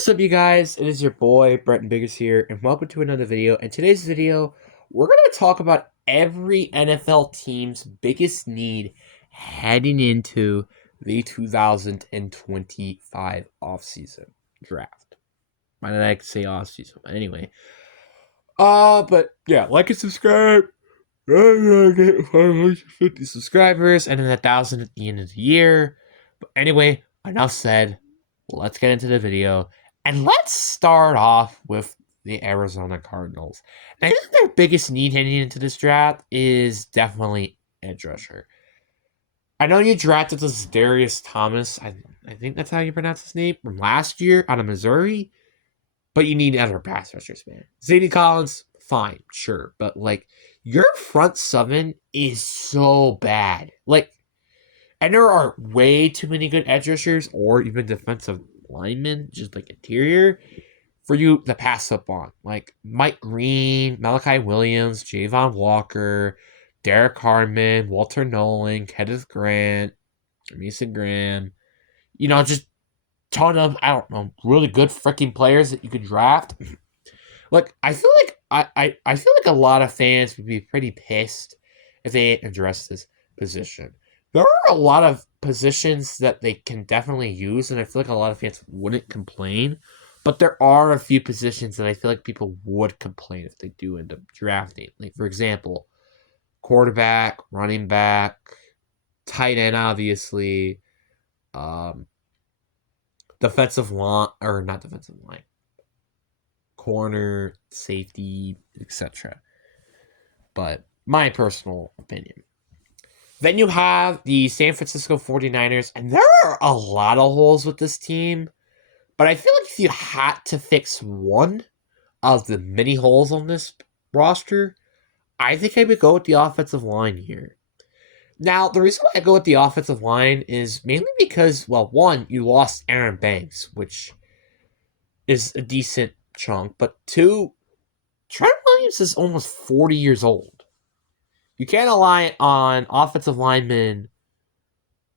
is up, you guys? It is your boy, Bretton Biggers here, and welcome to another video. In today's video, we're going to talk about every NFL team's biggest need heading into the 2025 offseason draft. Why did I say offseason? But anyway. But yeah, like and subscribe. I'm gonna get 550 subscribers and then 1,000 at the end of the year. But anyway, enough said. Let's get into the video. And let's start off with the Arizona Cardinals. And I think their biggest need heading into this draft is definitely edge rusher. I know you drafted this Darius Thomas. I think that's how you pronounce his name. From last year out of Missouri. But you need other pass rushers, man. Zadie Collins, fine, sure. But, your front seven is so bad. And there are way too many good edge rushers or even defensive linemen, just interior, for you to pass up on. Like Mike Green, Malachi Williams, Javon Walker, Derek Harmon, Walter Nolan, Kenneth Grant, Mason Graham. Just ton of, really good freaking players that you could draft. I feel like I feel like a lot of fans would be pretty pissed if they didn't address this position. There are a lot of positions that they can definitely use, and I feel like a lot of fans wouldn't complain. But there are a few positions that I feel like people would complain if they do end up drafting. Like, for example, quarterback, running back, tight end, obviously, defensive line, or not defensive line, corner, safety, etc. But my personal opinion. Then you have the San Francisco 49ers, and there are a lot of holes with this team. But I feel like if you had to fix one of the many holes on this roster, I think I would go with the offensive line here. Now, the reason why I go with the offensive line is mainly because, well, one, you lost Aaron Banks, which is a decent chunk. But two, Trent Williams is almost 40 years old. You can't rely on offensive linemen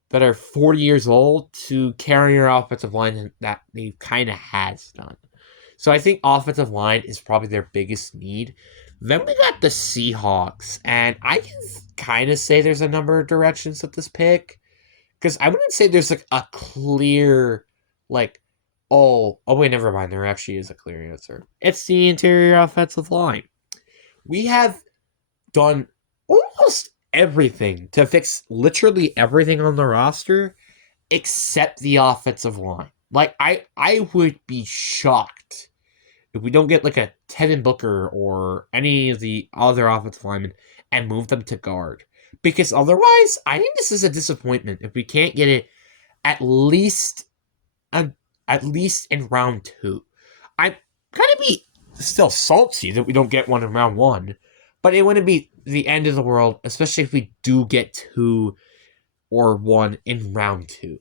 that are 40 years old to carry your offensive line that they kind of has done. So I think offensive line is probably their biggest need. Then we got the Seahawks, and I can kind of say there's a number of directions with this pick, because I wouldn't say there's a clear, oh wait, never mind, there actually is a clear answer. It's the interior offensive line. We have done almost everything to fix literally everything on the roster except the offensive line. I would be shocked if we don't get a Tevin Booker or any of the other offensive linemen and move them to guard. Because otherwise, I think this is a disappointment if we can't get it at least in round 2. I'm gonna be still salty that we don't get one in round 1, but it wouldn't be the end of the world, especially if we do get 2 or 1 in round 2.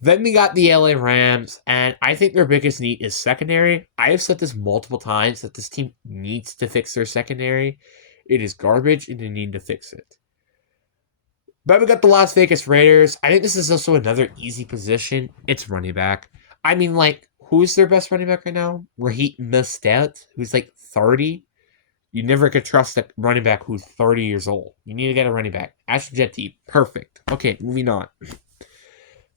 Then we got the LA Rams, and I think their biggest need is secondary. I have said this multiple times that this team needs to fix their secondary. It is garbage, and they need to fix it. Then we got the Las Vegas Raiders. I think this is also another easy position. It's running back. I mean, who's their best running back right now? Raheem Mostert, who's 30. You never could trust a running back who's 30 years old. You need to get a running back. Ashton Jetty, perfect. Okay, moving on.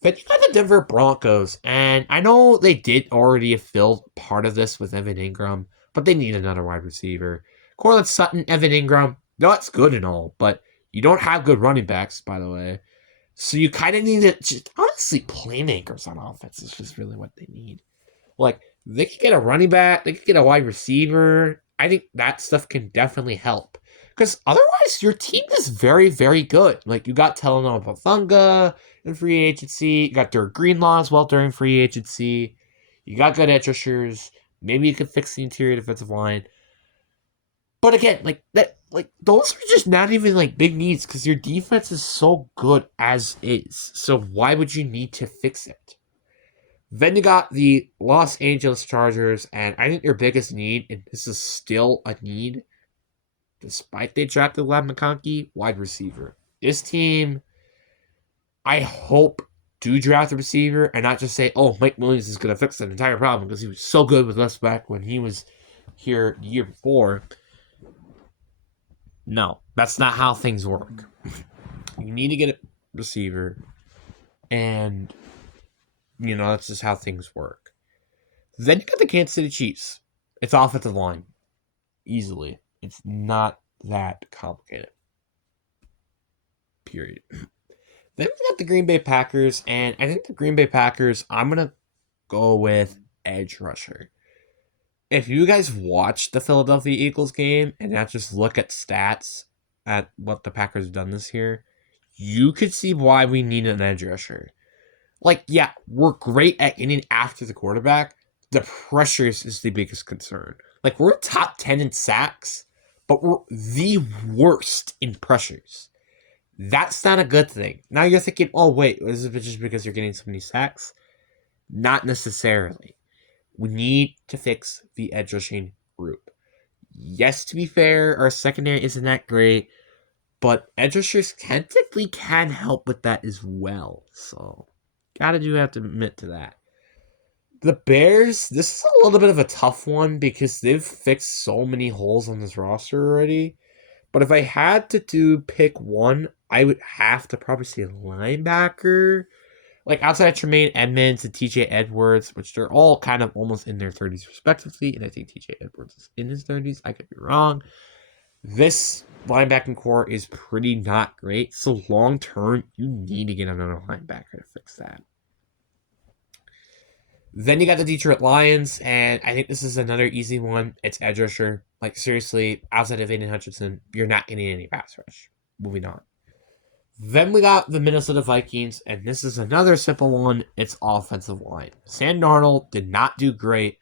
Then you got the Denver Broncos, and I know they did already have filled part of this with Evan Ingram, but they need another wide receiver. Cortland Sutton, Evan Ingram, that's good and all, but you don't have good running backs, by the way. So you kind of need to just, honestly, playmakers on offense is just really what they need. They could get a running back, they could get a wide receiver. I think that stuff can definitely help. Because otherwise, your team is very, very good. You got Talanoa Hufanga in free agency. You got Derek Greenlaw as well during free agency. You got good edge rushers. Maybe you could fix the interior defensive line. But again, those are just not even big needs because your defense is so good as is. So why would you need to fix it? Then you got the Los Angeles Chargers, and I think their biggest need, and this is still a need, despite they drafted Ladd McConkey, wide receiver. This team, I hope do draft a receiver and not just say, oh, Mike Williams is going to fix the entire problem because he was so good with us back when he was here the year before. No, that's not how things work. You need to get a receiver, and, that's just how things work. Then you got the Kansas City Chiefs. It's offensive line. Easily. It's not that complicated. Period. Then we got the Green Bay Packers, and I think the Green Bay Packers, I'm going to go with edge rusher. If you guys watch the Philadelphia Eagles game and not just look at stats at what the Packers have done this year, you could see why we need an edge rusher. Yeah, we're great at getting after the quarterback. The pressures is the biggest concern. We're top 10 in sacks, but we're the worst in pressures. That's not a good thing. Now you're thinking, oh, wait, is it just because you're getting so many sacks? Not necessarily. We need to fix the edge rushing group. Yes, to be fair, our secondary isn't that great, but edge rushers technically can help with that as well. So, have to admit to that. The Bears, this is a little bit of a tough one because they've fixed so many holes on this roster already. But if I had to pick one, I would have to probably say linebacker. Outside of Tremaine Edmonds and TJ Edwards, which they're all kind of almost in their 30s respectively, and I think TJ Edwards is in his 30s. I could be wrong. This linebacking core is pretty not great. So long term, you need to get another linebacker to fix that. Then you got the Detroit Lions, and I think this is another easy one. It's edge rusher. Seriously, outside of Aiden Hutchinson, you're not getting any pass rush. Moving on. Then we got the Minnesota Vikings, and this is another simple one. It's offensive line. Sam Darnold did not do great,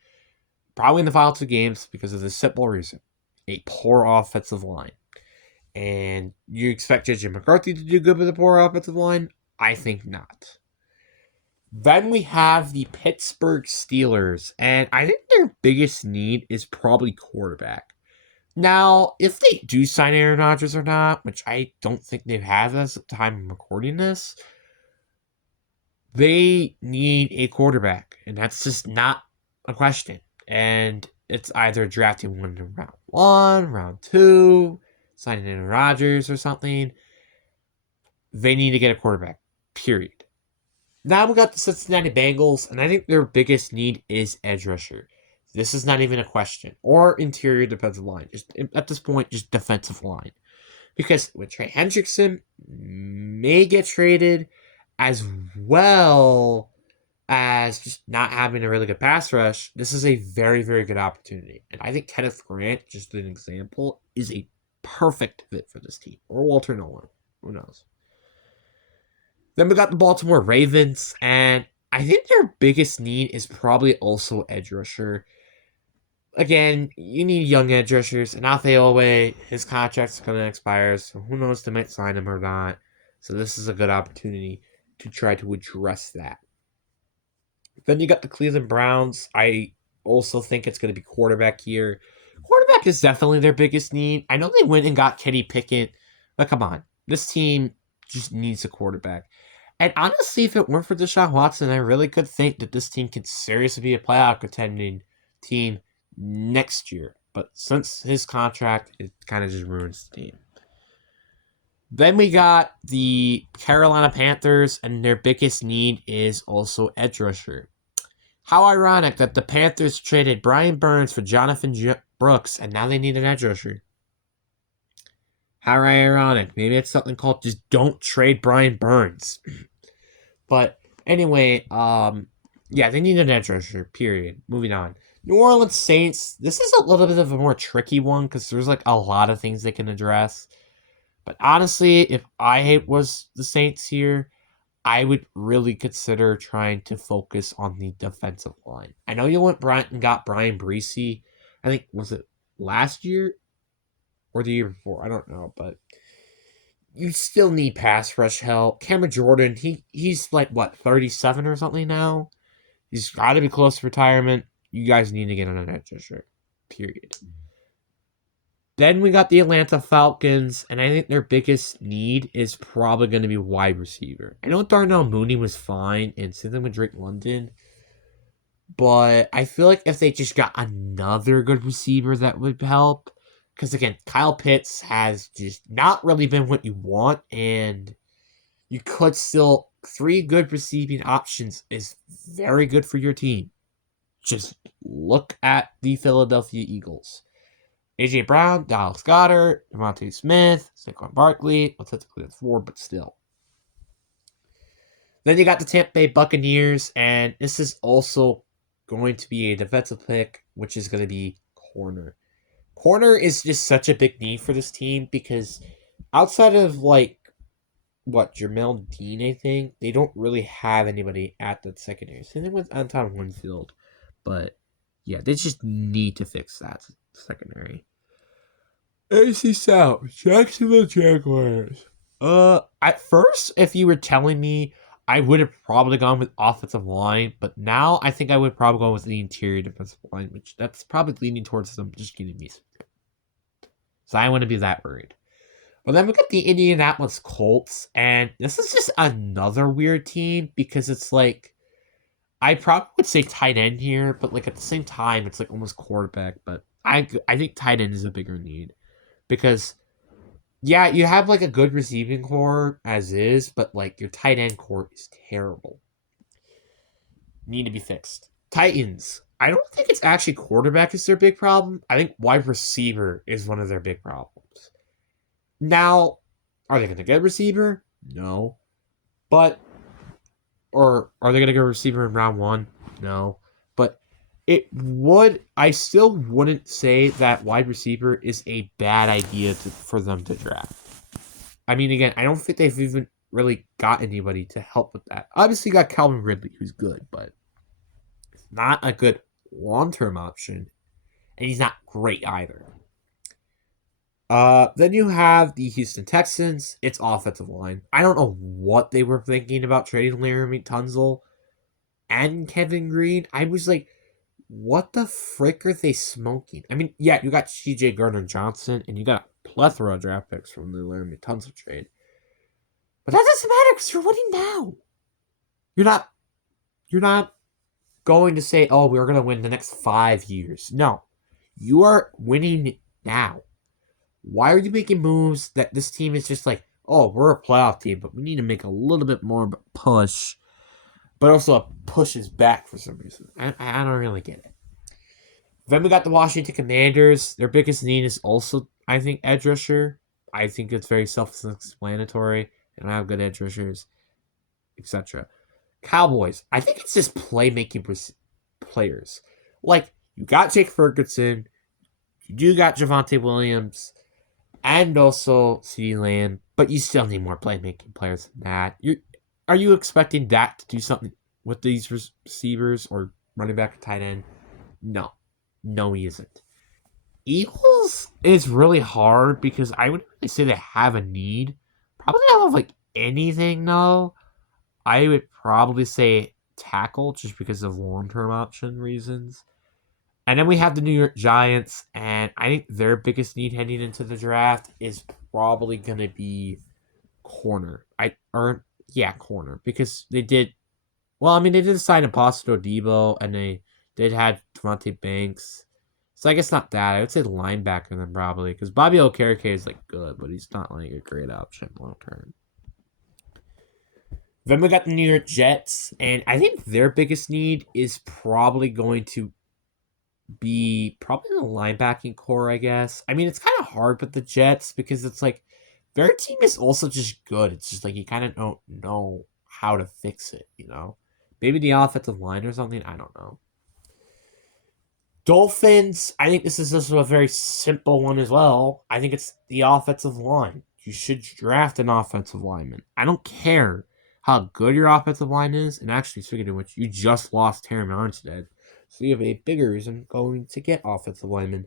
probably in the final 2 games, because of this simple reason. A poor offensive line. And you expect JJ McCarthy to do good with a poor offensive line? I think not. Then we have the Pittsburgh Steelers, and I think their biggest need is probably quarterback. Now, if they do sign Aaron Rodgers or not, which I don't think they have as of the time I'm recording this, they need a quarterback, and that's just not a question. And it's either drafting one in round 1, round 2, signing Aaron Rodgers or something. They need to get a quarterback, period. Now we got the Cincinnati Bengals, and I think their biggest need is edge rusher. This is not even a question. Or interior defensive line. Just at this point, just defensive line. Because with Trey Hendrickson may get traded, as well as just not having a really good pass rush, this is a very, very good opportunity. And I think Kenneth Grant, just an example, is a perfect fit for this team. Or Walter Nolan. Who knows? Then we got the Baltimore Ravens, and I think their biggest need is probably also edge rusher. Again, you need young edge rushers, and Afe Owe, his contract's going to expire, so who knows, they might sign him or not. So this is a good opportunity to try to address that. Then you got the Cleveland Browns. I also think it's going to be quarterback here. Quarterback is definitely their biggest need. I know they went and got Kenny Pickett, but come on. This team just needs a quarterback. And honestly, if it weren't for Deshaun Watson, I really could think that this team could seriously be a playoff contending team next year. But since his contract, it kind of just ruins the team. Then we got the Carolina Panthers, and their biggest need is also edge rusher. How ironic that the Panthers traded Brian Burns for Jonathan Brooks, and now they need an edge rusher. How ironic. Maybe it's something called just don't trade Brian Burns. But anyway, yeah, they need an edge rusher, period. Moving on. New Orleans Saints. This is a little bit of a more tricky one because there's a lot of things they can address. But honestly, if I was the Saints here, I would really consider trying to focus on the defensive line. I know you went and got Brian Bresee. I think, was it last year? Or the year before, I don't know, but you still need pass rush help. Cameron Jordan, he's 37 or something now? He's got to be close to retirement. You guys need to get on an edge rusher, period. Then we got the Atlanta Falcons, and I think their biggest need is probably going to be wide receiver. I know Darnell Mooney was fine, and same with Drake London, but I feel like if they just got another good receiver, that would help. Because again, Kyle Pitts has just not really been what you want, and you could still 3 good receiving options is very good for your team. Just look at the Philadelphia Eagles. A.J. Brown, Dallas Goedert, DeVonta Smith, Saquon Barkley. Well, technically that's 4, but still. Then you got the Tampa Bay Buccaneers, and this is also going to be a defensive pick, which is going to be corner. Corner is just such a big need for this team because outside of Jermell Dean, I think, they don't really have anybody at the secondary. Same thing with Anton Winfield. But yeah, they just need to fix that secondary. AC South, Jacksonville Jaguars. At first, if you were telling me, I would have probably gone with offensive line, but now I think I would probably go with the interior defensive line, which that's probably leaning towards them just getting me. So I wouldn't be that worried. But then we got the Indianapolis Colts, and this is just another weird team because it's like I probably would say tight end here, but like at the same time, it's like almost quarterback. But I think tight end is a bigger need because yeah, you have like a good receiving core as is, but like your tight end core is terrible. Need to be fixed. Titans. I don't think it's actually quarterback is their big problem. I think wide receiver is one of their big problems. Now, are they going to get a receiver? No. But, or are they going to get a receiver in round 1? No. But I still wouldn't say that wide receiver is a bad idea for them to draft. I mean, again, I don't think they've even really got anybody to help with that. Obviously, you got Calvin Ridley, who's good, but not a good long-term option, and he's not great either. Then you have the Houston Texans. It's offensive line. I don't know what they were thinking about trading Laremy Tunsil and Kevin Green. I was like, what the frick are they smoking? I mean, yeah, you got C.J. Gardner-Johnson, and you got a plethora of draft picks from the Laremy Tunsil trade. But that doesn't matter because you're winning now. You're not going to say, oh, we're going to win the next 5 years. No. You are winning now. Why are you making moves that this team is just like, oh, we're a playoff team, but we need to make a little bit more of a push, but also a push is back for some reason. I don't really get it. Then we got the Washington Commanders. Their biggest need is also, I think, edge rusher. I think it's very self-explanatory. They don't have good edge rushers, etc. Cowboys. I think it's just playmaking players. Like, you got Jake Ferguson. You do got Javonte Williams. And also CeeDee Lamb, but you still need more playmaking players than that. Are you expecting that to do something with these receivers or running back or tight end? No. No, he isn't. Eagles is really hard because I would really say they have a need. Probably not of like anything, no. I would probably say tackle just because of long-term option reasons. And then we have the New York Giants, and I think their biggest need heading into the draft is probably going to be corner. Corner, because they did. Well, I mean, they did sign Apostle Debo, and they did have Devontae Banks. So I guess not that. I would say linebacker then probably, because Bobby Okereke is like good, but he's not like a great option long term. Then we got the New York Jets, and I think their biggest need is probably going to be probably the linebacking core, I guess. I mean, it's kind of hard with the Jets because it's like their team is also just good. It's just like you kind of don't know how to fix it, you know? Maybe the offensive line or something. I don't know. Dolphins, I think this is also a very simple one as well. I think it's the offensive line. You should draft an offensive lineman. I don't care how good your offensive line is. And actually, speaking of which, you just lost Terry Armstead. So you have a bigger reason going to get offensive linemen.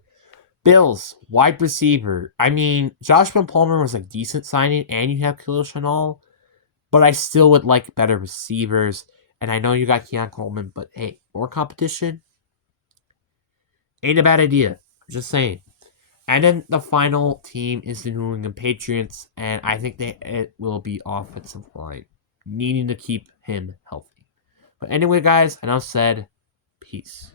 Bills, wide receiver. I mean, Joshua Palmer was a decent signing, and you have Khalil Shannal, but I still would like better receivers. And I know you got Keon Coleman, but hey, more competition ain't a bad idea. I'm just saying. And then the final team is the New England Patriots, and I think that it will be offensive line, needing to keep him healthy. But anyway, guys, enough said. Peace.